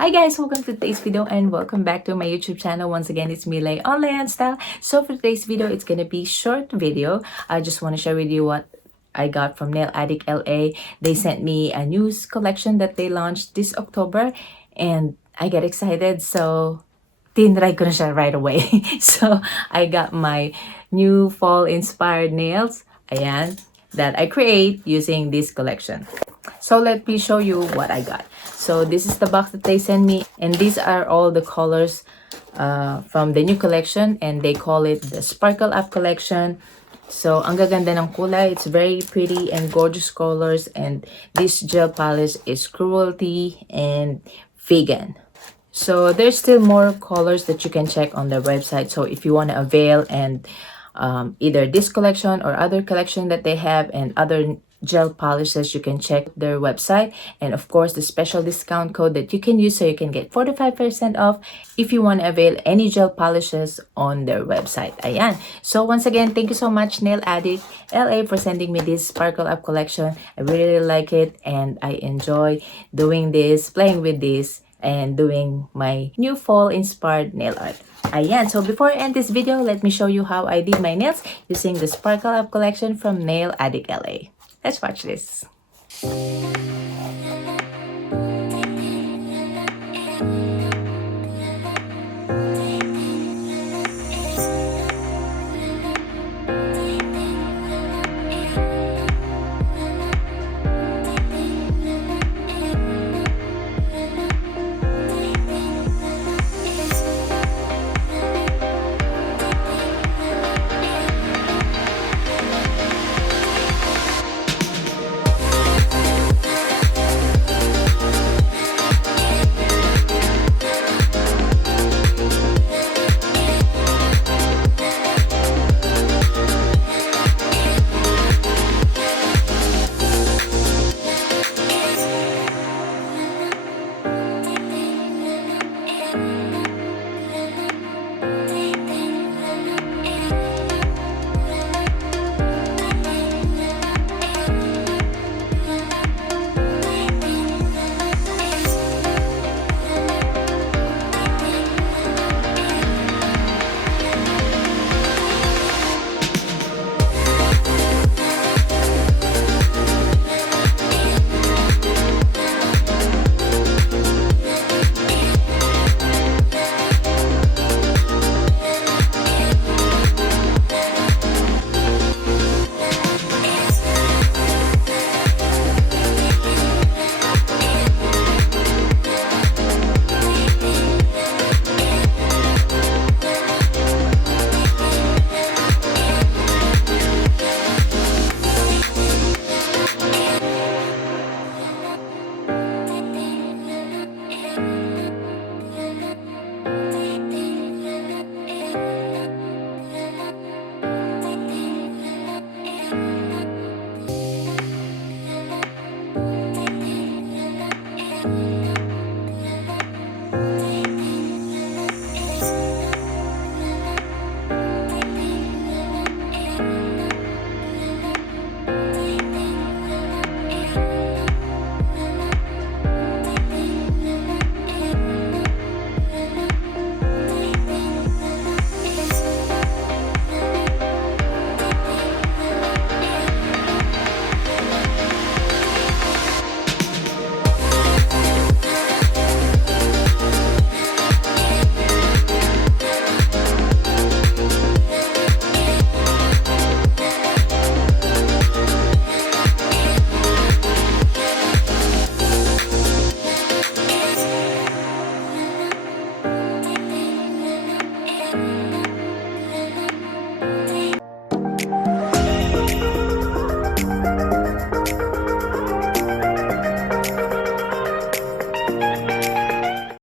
Hi guys, welcome to today's video and welcome back to my YouTube channel. Once again, it's me, Leigh on LeighOnStyle. So for today's video, it's gonna be short video. I just want to share with you what I got from Nail Addict LA. They sent me a news collection that they launched this October and I get excited. So tinry ko na siya right away. So I got my new fall inspired nails, ayan, that I create using this collection. So let me show you what I got. So this is the box that they sent me, and these are all the colors from the new collection, and they call it the Sparkle Up collection. So ang gaganda ng kulay, it's very pretty and gorgeous colors, and this gel polish is cruelty and vegan. So there's still more colors that you can check on their website. So if you want to avail and either this collection or other collection that they have and other gel polishes, you can check their website, and of course the special discount code that you can use so you can get 45% off if you want to avail any gel polishes on their website. Ayan. So once again, thank you so much Nail Addict LA for sending me this Sparkle Up collection. I really like it and I enjoy doing this, playing with this, and doing my new fall inspired nail art. Ayan, so before I end this video, let me show you how I did my nails using the Sparkle Up collection from Nail Addict LA. Let's watch this.